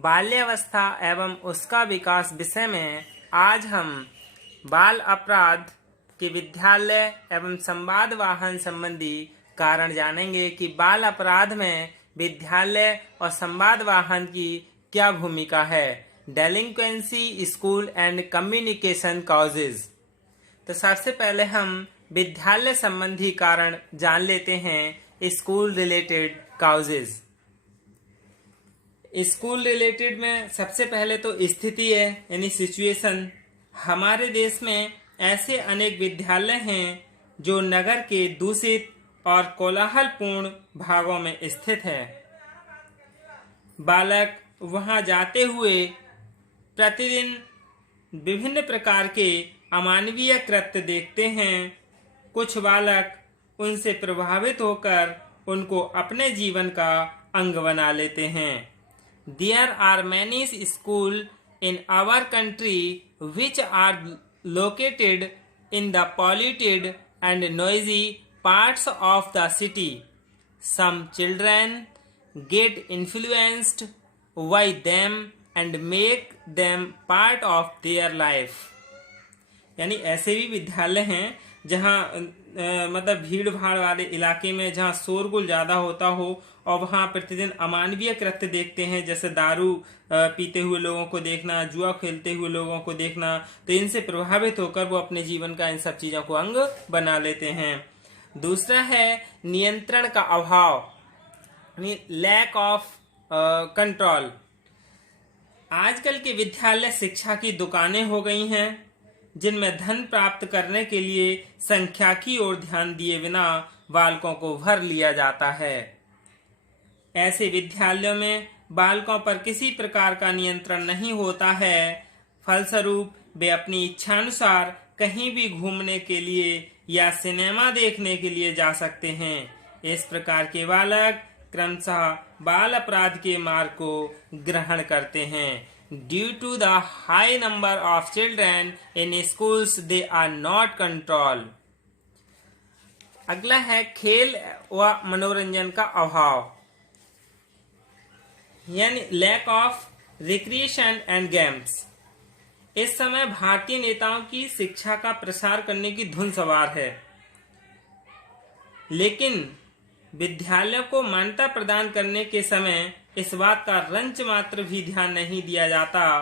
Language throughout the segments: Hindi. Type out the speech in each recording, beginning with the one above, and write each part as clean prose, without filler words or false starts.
बाल्यावस्था एवं उसका विकास विषय में आज हम बाल अपराध के विद्यालय एवं संवाद वाहन संबंधी कारण जानेंगे कि बाल अपराध में विद्यालय और संवाद वाहन की क्या भूमिका है। डेलिंक्वेंसी, स्कूल एंड कम्युनिकेशन कॉजेज। तो सबसे पहले हम विद्यालय संबंधी कारण जान लेते हैं। School related causes. School related में सबसे पहले तो स्थिति है, यानी सिचुएशन। हमारे देश में ऐसे अनेक विद्यालय हैं जो नगर के दूषित और कोलाहलपूर्ण भागों में स्थित है। बालक वहां जाते हुए प्रतिदिन विभिन्न प्रकार के अमानवीय कृत्य देखते हैं। कुछ बालक उनसे प्रभावित होकर उनको अपने जीवन का अंग बना लेते हैं। There are many schools in our country which are located in the polluted and noisy parts of the city. Some children get influenced by them and make them part of their life. यानी ऐसे भी विद्यालय हैं जहाँ मतलब भीड़ भाड़ वाले इलाके में जहाँ शोरगुल ज्यादा होता हो और वहाँ प्रतिदिन अमानवीय कृत्य देखते हैं, जैसे दारू पीते हुए लोगों को देखना, जुआ खेलते हुए लोगों को देखना। तो इनसे प्रभावित होकर वो अपने जीवन का इन सब चीजों को अंग बना लेते हैं। दूसरा है नियंत्रण का अभाव, लैक ऑफ कंट्रोल। आजकल के विद्यालय शिक्षा की दुकानें हो गई हैं जिनमें धन प्राप्त करने के लिए संख्या की ओर ध्यान दिए बिना बालकों को भर लिया जाता है। ऐसे विद्यालयों में बालकों पर किसी प्रकार का नियंत्रण नहीं होता है। फलस्वरूप वे अपनी इच्छानुसार कहीं भी घूमने के लिए या सिनेमा देखने के लिए जा सकते हैं। इस प्रकार के बालक क्रमशः बाल अपराध के मार्ग को ग्रहण करते हैं। Due to the high number of children in schools, they are not controlled. अगला है खेल व मनोरंजन का अभाव, यानी lack of recreation and games. इस समय भारतीय नेताओं की शिक्षा का प्रसार करने की धुन सवार है, लेकिन विद्यालयों को मान्यता प्रदान करने के समय इस बात का रंच मात्र भी ध्यान नहीं दिया जाता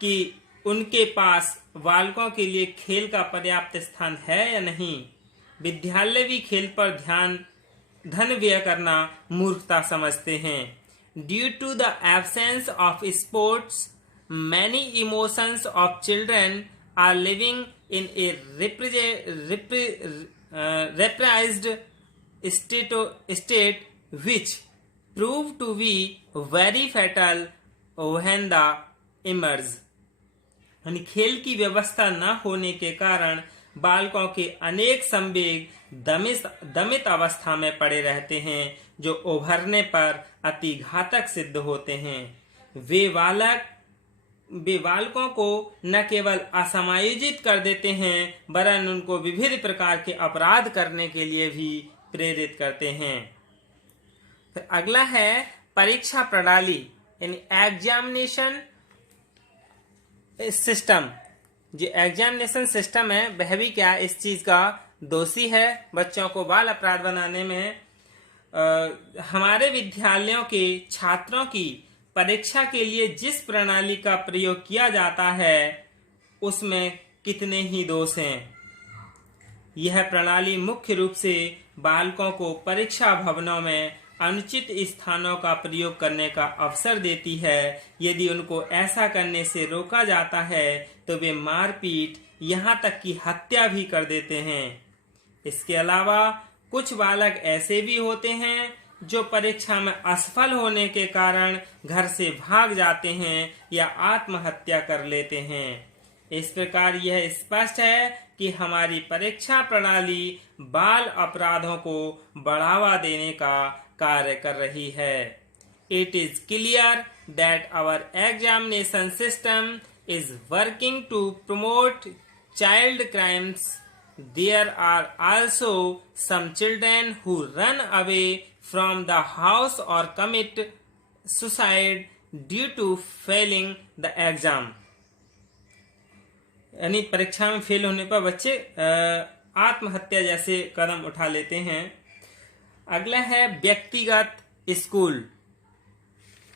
कि उनके पास बालकों के लिए खेल का पर्याप्त स्थान है या नहीं। विद्यालय भी खेल पर धन व्यय करना मूर्खता समझते हैं। Due to the absence of sports, many emotions of children are living in a repressed state which prove to be very fatal when the emerge। यानी खेल की व्यवस्था न होने के कारण बालकों के अनेक संवेग दमित अवस्था में पड़े रहते हैं, जो उभरने पर अति घातक सिद्ध होते हैं। वे बालकों को न केवल असमायोजित कर देते हैं वरन उनको विविध प्रकार के अपराध करने के लिए भी प्रेरित करते हैं। फिर अगला है परीक्षा प्रणाली, यानी एग्जामिनेशन सिस्टम। जो एग्जामिनेशन सिस्टम है वह भी क्या इस चीज का दोषी है, बच्चों को बाल अपराध बनाने में। हमारे विद्यालयों के छात्रों की परीक्षा के लिए जिस प्रणाली का प्रयोग किया जाता है उसमें कितने ही दोष हैं। यह प्रणाली मुख्य रूप से बालकों को परीक्षा भवनों में अनुचित स्थानों का प्रयोग करने का अवसर देती है। यदि उनको ऐसा करने से रोका जाता है तो वे मारपीट यहाँ तक कि हत्या भी कर देते हैं। इसके अलावा कुछ बालक ऐसे भी होते हैं जो परीक्षा में असफल होने के कारण घर से भाग जाते हैं या आत्महत्या कर लेते हैं। इस प्रकार यह स्पष्ट है कि हमारी परीक्षा प्रणाली बाल अपराधों को बढ़ावा देने का कार्य कर रही है। It is clear that our examination system is working to promote child crimes. There are also some children who run away from the house or commit suicide due to failing the exam, यानी परीक्षा में फेल होने पर बच्चे आत्महत्या जैसे कदम उठा लेते हैं। अगला है व्यक्तिगत स्कूल,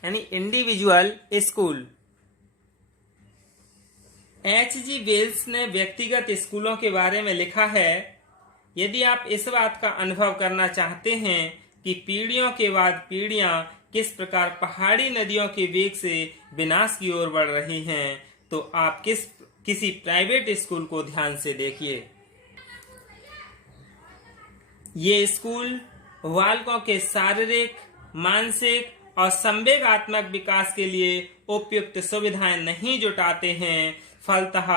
यानी इंडिविजुअल स्कूल। H.G. वेल्स ने व्यक्तिगत स्कूलों के बारे में लिखा है, यदि आप इस बात का अनुभव करना चाहते हैं कि पीढ़ियों के बाद पीढ़ियां किस प्रकार पहाड़ी नदियों के वेग से विनाश की ओर बढ़ रही हैं, तो आप किसी प्राइवेट स्कूल को ध्यान से देखिए। ये स्कूल बालकों के शारीरिक, मानसिक और संवेगात्मक विकास के लिए उपयुक्त सुविधाएं नहीं जुटाते हैं, फलतः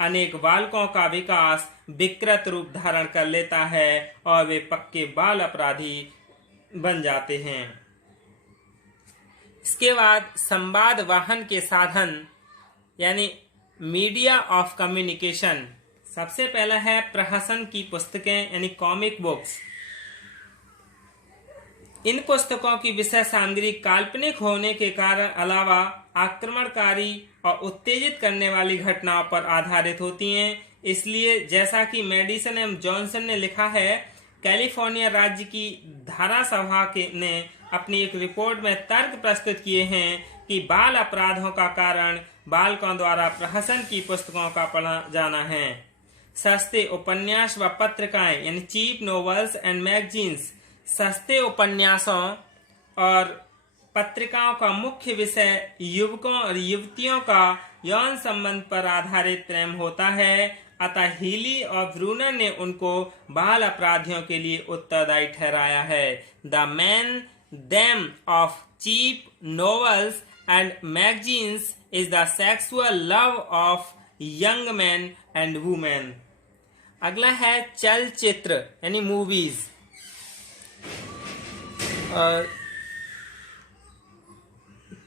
अनेक बालकों का विकास विकृत रूप धारण कर लेता है और वे पक्के बाल अपराधी बन जाते हैं। इसके बाद संवाद वाहन के साधन, यानी मीडिया ऑफ कम्युनिकेशन। सबसे पहला है प्रहसन की पुस्तकें, यानी कॉमिक बुक्स। इन पुस्तकों की विषय सामग्री काल्पनिक होने के कारण अलावा आक्रमणकारी और उत्तेजित करने वाली घटनाओं पर आधारित होती हैं। इसलिए जैसा कि मेडिसन एम जॉनसन ने लिखा है, कैलिफोर्निया राज्य की धारा सभा ने अपनी एक रिपोर्ट में तर्क प्रस्तुत किए हैं कि बाल अपराधों का कारण बालकों द्वारा प्रहसन की पुस्तकों का पढ़ा जाना है। सस्ते उपन्यास व पत्रिकाएं, यानी चीप नोवेल्स एंड मैगजीन्स। सस्ते उपन्यासों और पत्रिकाओं का मुख्य विषय युवकों और युवतियों का यौन संबंध पर आधारित प्रेम होता है, अतः हीली और ब्रूनर ने उनको बाल अपराधियों के लिए उत्तरदायी ठहराया है। The main theme of cheap novels and magazines is the sexual love of young man and women. अगला है चलचित्र, यानी मूवीज।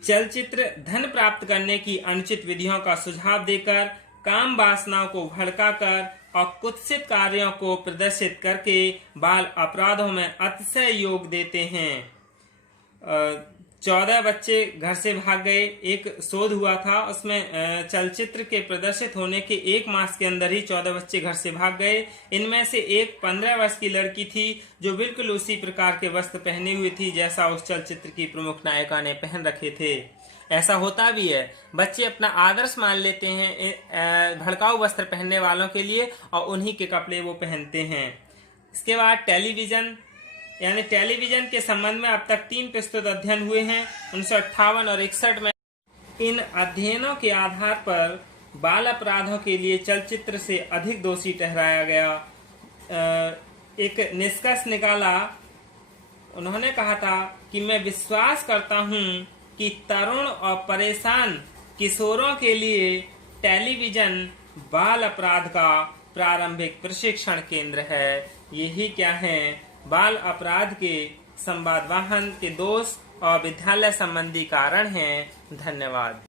चलचित्र धन प्राप्त करने की अनुचित विधियों का सुझाव देकर, काम वासनाओं को भड़काकर और कुत्सित कार्यों को प्रदर्शित करके बाल अपराधों में अतिशय योग देते हैं। 14 बच्चे घर से भाग गए। एक शोध हुआ था, उसमें चलचित्र के प्रदर्शित होने के 1 मास के अंदर ही 14 बच्चे घर से भाग गए। इनमें से एक 15 वर्ष की लड़की थी जो बिल्कुल उसी प्रकार के वस्त्र पहने हुई थी जैसा उस चलचित्र की प्रमुख नायिका ने पहन रखे थे। ऐसा होता भी है, बच्चे अपना आदर्श मान लेते हैं भड़काऊ वस्त्र पहनने वालों के लिए और उन्हीं के कपड़े वो पहनते हैं। इसके बाद टेलीविजन, यानी टेलीविजन के संबंध में अब तक 3 प्रस्तुत अध्ययन हुए हैं, 1958 और 61 में। इन अध्ययनों के आधार पर बाल अपराधों के लिए चलचित्र से अधिक दोषी ठहराया गया। एक निष्कर्ष निकाला, उन्होंने कहा था कि मैं विश्वास करता हूं कि तरुण और परेशान किशोरों के लिए टेलीविजन बाल अपराध का प्रारंभिक प्रशिक्षण केंद्र है। यही क्या है, बाल अपराध के संवाद वाहन के दोष और विद्यालय संबंधी कारण हैं। धन्यवाद।